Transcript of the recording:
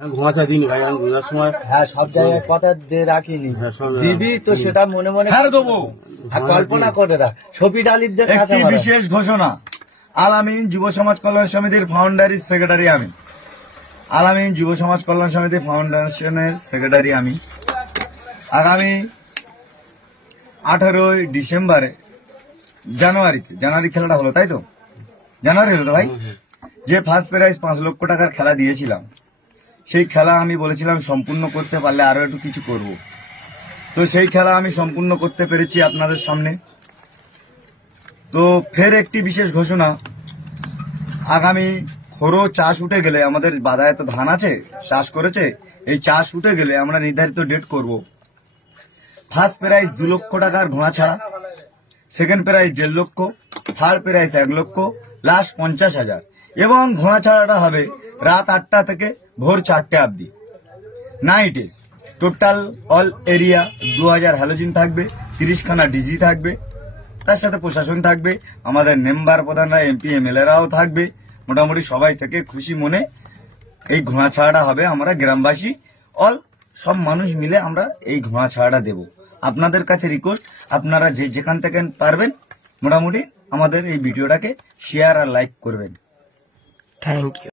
ঘোমাচা দিন ভাই, আমি ঘুমার সময় হ্যাঁ, সব জায়গায় কথা দিয়ে রাখিনি, হ্যাঁ, সব দিবি তো সেটা মনে মনে হ্যাঁ দেবো। আর কল্পনা করে রাখ। ছবি ডালিদের কাছে একটি বিশেষ ঘোষণা। আলামিন যুব সমাজ কল্যাণ সমিতির ফাউন্ডারি সেক্রেটারি আমি। আলামিন যুব সমাজ কল্যাণ সমিতির ফাউন্ডেশনের সেক্রেটারি আমি। আগামী 18 ডিসেম্বরে জানুয়ারি খেলাটা হলো, তাই তো? জানুয়ারি হলো তো ভাই? যে ফার্স্ট প্রাইজ 5 লক্ষ টাকার খেলা দিয়েছিলাম, সেই খেলা আমি বলেছিলাম সম্পূর্ণ করতে পারলে আরো একটু কিছু করব। তো সেই খেলা আমি সম্পূর্ণ করতে পেরেছি আপনাদের সামনে। তো ফের একটি বিশেষ ঘোষণা, আগামী খোরো চাষ উঠে গেলে, আমাদের বাদায় তো ধান আছে, চাষ করেছে, এই চাষ উঠে গেলে আমরা নির্ধারিত ডেট করব। ফার্স্ট প্রাইজ 2 লক্ষ টাকার ঘোড়া ছাড়া, সেকেন্ড প্রাইজ 1.5 লক্ষ, থার্ড প্রাইজ 1 লক্ষ, লাস্ট 50,000। এবং ঘোড়া ছাড়াটা হবে রাত 8টা থেকে ভোর 4টে অবধি, নাইটে। টোটাল অল এরিয়া 2000 হ্যালোজিন থাকবে, 30খানা ডিজি থাকবে, তার সাথে প্রশাসন থাকবে, আমাদের মেম্বার প্রধানরা, এমপি এমএলএরাও থাকবে। মোটামুটি সবাই থেকে খুশি মনে এই ঘোড়া ছাড়াটা হবে। আমরা গ্রামবাসী অল সব মানুষ মিলে আমরা এই ঘোড়া ছাড়াটা দেব। আপনাদের কাছে রিকোয়েস্ট, আপনারা যেখান থেকে পারবেন মোটামুটি আমাদের এই ভিডিওটাকে শেয়ার আর লাইক করবেন। Thank you.